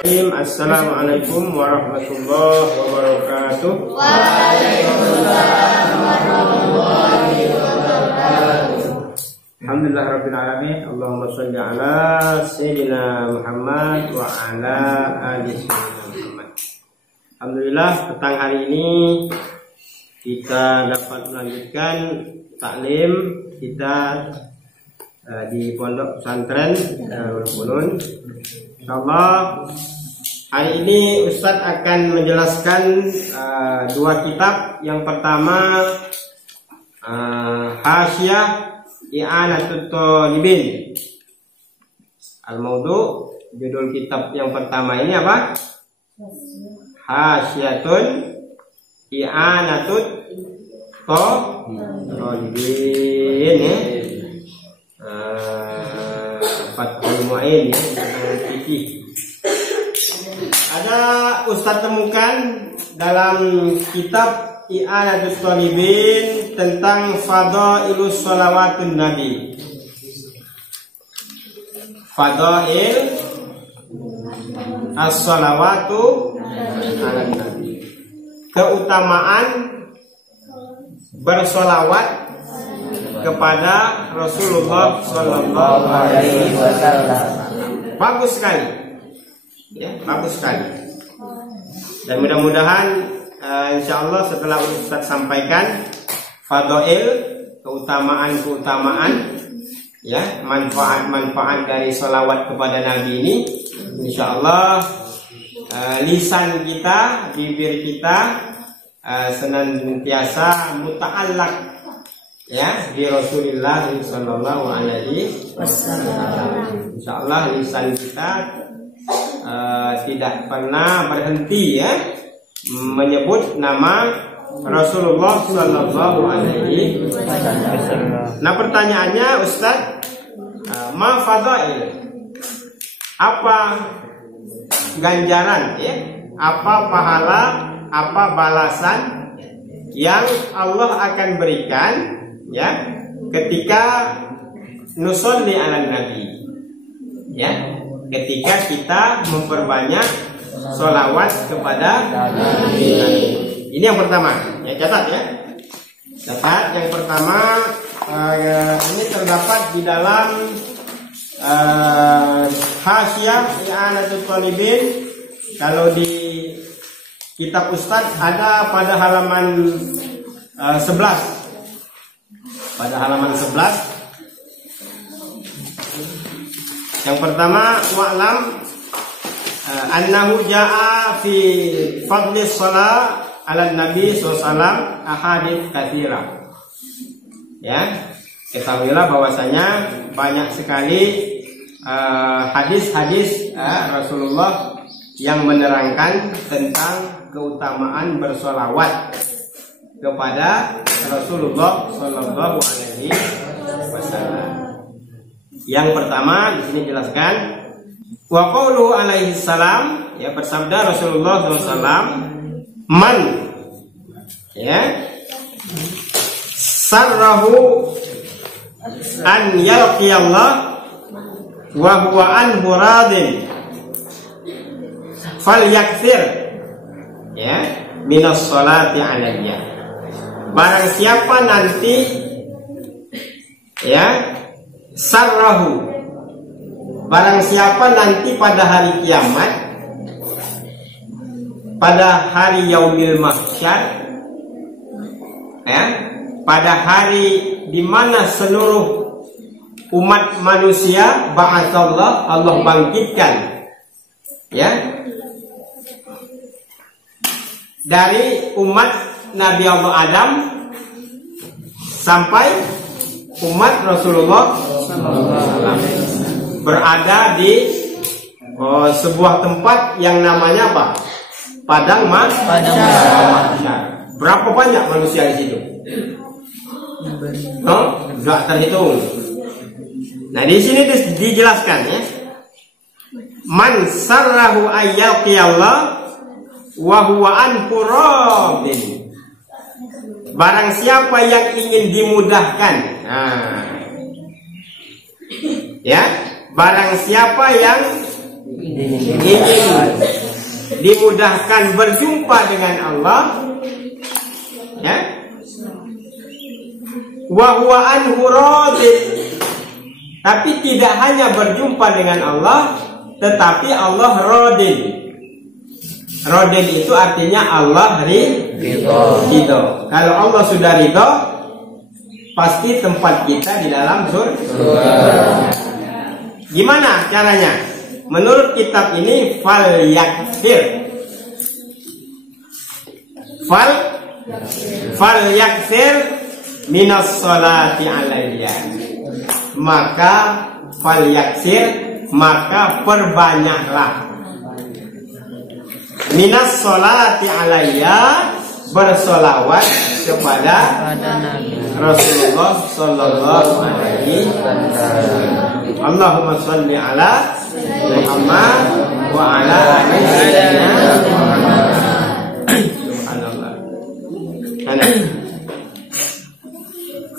Assalamualaikum warahmatullahi wabarakatuh. Waalaikumsalam warahmatullahi wabarakatuh. Alhamdulillah rabbil alamin. Allahumma shalli ala sayyidina Muhammad wa ala ali sayyidina Muhammad. Alhamdulillah, petang hari ini kita dapat melanjutkan taklim kita di pondok pesantren Darul Funun. Insyaallah hari ini Ustadz akan menjelaskan dua kitab. Yang pertama Hasyiah I'anatut Thalibin. Al-Maudu, judul kitab yang pertama ini apa? Hasyiyatun I'anatut Thalibin, ya. Fathul Mu'in, ya. Ada Ustadz temukan dalam kitab I'anatut Thalibin tentang Fadailus Sholawatun Nabi. Fadail as-sholawatu ala Nabi. Keutamaan bersolawat kepada Rasulullah Sallallahu Alaihi Wasallam. Bagus sekali, ya, bagus sekali. Dan mudah-mudahan insyaallah setelah Ustaz sampaikan fadail, keutamaan-keutamaan, ya, manfaat-manfaat dari sholawat kepada Nabi ini, insyaallah lisan kita, bibir kita senantiasa muta'allaq, ya, di Rasulullah Sallallahu Alaihi Wasallam. Insyaallah lisan kita tidak pernah berhenti, ya, menyebut nama Rasulullah Sallallahu Alaihi Wasallam. Nah, pertanyaannya, Ustaz, ma fadail? Apa ganjaran, ya? Apa pahala, apa balasan yang Allah akan berikan, ya, ketika nusolli ala Nabi, ya, ketika kita memperbanyak sholawat kepada Nabi. Ini yang pertama, ya, catat, ya, catat. Yang pertama, ini terdapat di dalam Hasyiah I'anatut Thalibin. Kalau di kitab Ustadz ada pada halaman 11. Pada halaman 11. Yang pertama, wa'lam annahu ja'a fi fadli shalah ala Nabi sallallahu ahadits katsira. Ya, ketahuilah bahwasanya banyak sekali hadis-hadis Rasulullah yang menerangkan tentang keutamaan bersolawat kepada Rasulullah Sallallahu Alaihi Wasallam. Yang pertama di sini jelaskan wa qauluhu alaihi salam, ya, bersabda Rasulullah sallallahu alaihi wasallam, man, ya, sarrahu an yalqiyallah wa huwa anhu radin falyakthir, ya, minas sholati alayya. Barang siapa nanti, ya, sarrahu, barang siapa nanti pada hari kiamat, pada hari yaumil mahsyar, ya, pada hari di mana seluruh umat manusia ba'atsallah, Allah bangkitkan, ya, dari umat Nabi Allah Adam sampai umat Rasulullah berada di sebuah tempat yang namanya apa? Padang mahsyar. Berapa banyak manusia di situ? Enggak terhitung. Nah, di sini dijelaskan, ya, man sarrahu ayyaqiyallah wa huwa anhu radin. Barang siapa yang ingin dimudahkan, nah, ya, barang siapa yang ingin dimudahkan berjumpa dengan Allah, ya, wa huwa anhu radin, tapi tidak hanya berjumpa dengan Allah, tetapi Allah radin. Radin itu artinya Allah ridho. Kalau Allah sudah ridho, pasti tempat kita di dalam surga. Gimana caranya? Menurut kitab ini, fal yakfir minas sholati alayya. Maka fal yakfir, maka perbanyaklah minas sholati alayya, bersolawat kepada Rasulullah sallallahu alaihi wasallam. Allahumma sholli ala Muhammad wa ala ali Muhammad. Subhanallah.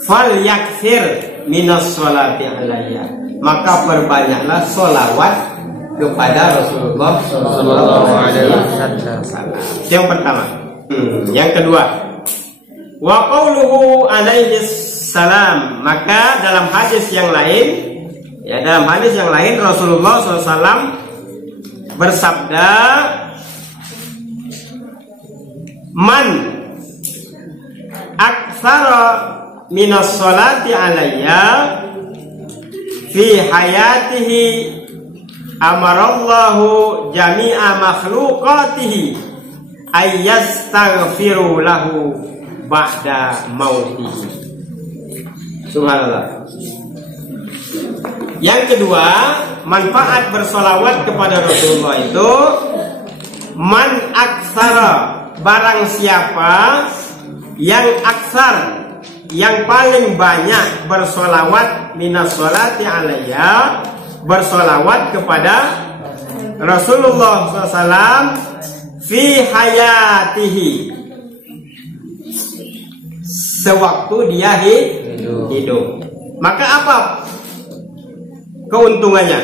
Fal yakfir minas sholati alayya, maka perbanyaklah solawat kepada Rasulullah sallallahu alaihi wasallam. Yang pertama. Yang kedua, wa qauluhu alaihi salam, maka dalam hadis yang lain, ya, dalam hadis yang lain Rasulullah SAW bersabda, man aktsara minas sholati alayya fi hayatihi amarallahu jami'a makhluqatihi ayyastaghfiru lahu ba'da mautihi. Subhanallah. Yang kedua, manfaat bersolawat kepada Rasulullah itu, man aksara, barang siapa yang aksar, yang paling banyak bersolawat minas sholati alayya, bersolawat kepada Rasulullah SAW fi hayatihi, sewaktu dia hidup. Maka apa keuntungannya?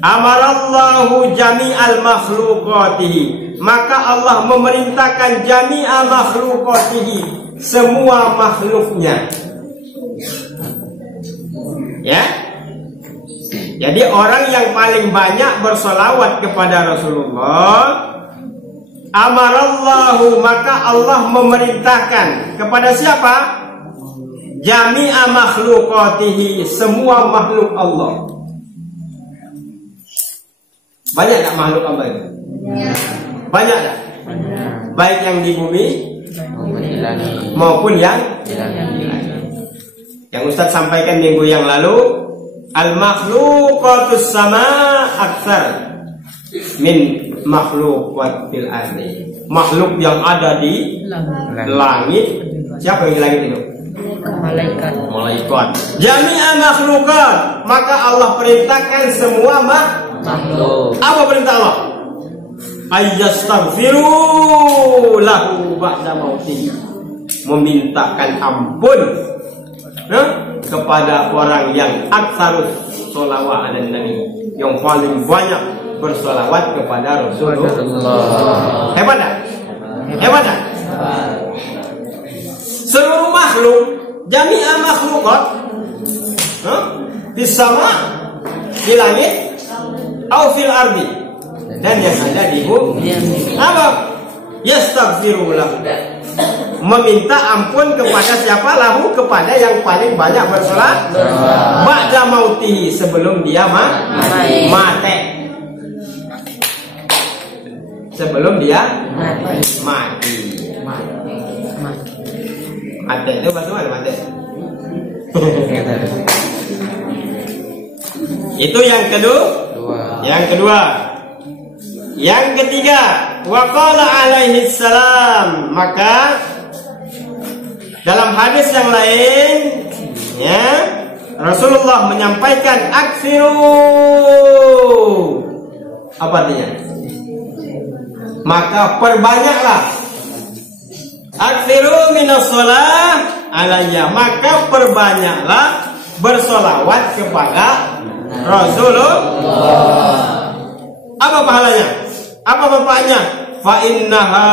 Amarallahu jami'al makhluqatihi, maka Allah memerintahkan jami'al makhluqatihi, semua makhluknya. Ya. Jadi orang yang paling banyak bersolawat kepada Rasulullah, amarallahu, maka Allah memerintahkan kepada siapa? Jami'a makhluqatihi, semua makhluk Allah. Banyak tak makhluk Allah itu? Banyak tak? Baik yang di bumi maupun yang di langit. Yang Ustaz sampaikan minggu yang lalu, al-makhluqatus sama aktsar min makhluk fil ardi. Makhluk yang ada di langit, siapa yang di langit itu? Malaikat. Jami'a makhlukat, maka Allah perintahkan semua makhluk. Apa perintah Allah? Ayyastaghfiru lahu ba'da mautihi, memintakan ampun kepada orang yang aktsarus sholawat ala nabi, yang paling banyak bersolawat kepada Rasulullah. Hebat tak? Hebat tak? Seluruh makhluk, jami'a makhlukat, di sama, di langit, atau fil ardi, dan yang ada di bumi. Apa? Yastaghfirullah, meminta ampun kepada siapa? Lahu, kepada yang paling banyak bersolat ba'da mautihi, sebelum dia mati. Sebelum dia mati. Mati itu bahasa mana mati? Itu yang kedua. Yang kedua. Yang ketiga, waqala alaihi salam, maka dalam hadis yang lain, ya, Rasulullah menyampaikan aksiru. Apa artinya? Maka perbanyaklah. Aksiru minas sholat alayya, maka perbanyaklah bersolawat kepada Rasulullah. Apa pahalanya? Apa manfaatnya? Fa innaha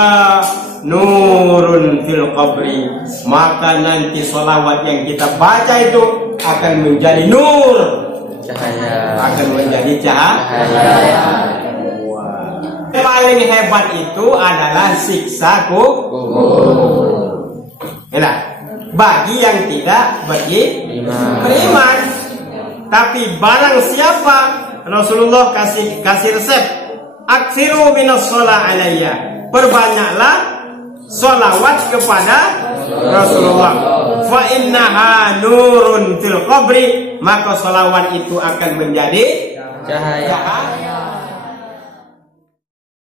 nurun fil qabri. Maka nanti sholawat yang kita baca itu akan menjadi nur, Cahaya. akan menjadi cahaya. Paling hebat itu adalah siksa kubur. Enak. Bagi yang tidak beriman. Tapi barang siapa, Rasulullah kasih resep, aksiru minas sholat alayya, perbanyaklah sholawat kepada Rasulullah. Fa innaha nurun fil qabri, maka sholawat itu akan menjadi Cahaya.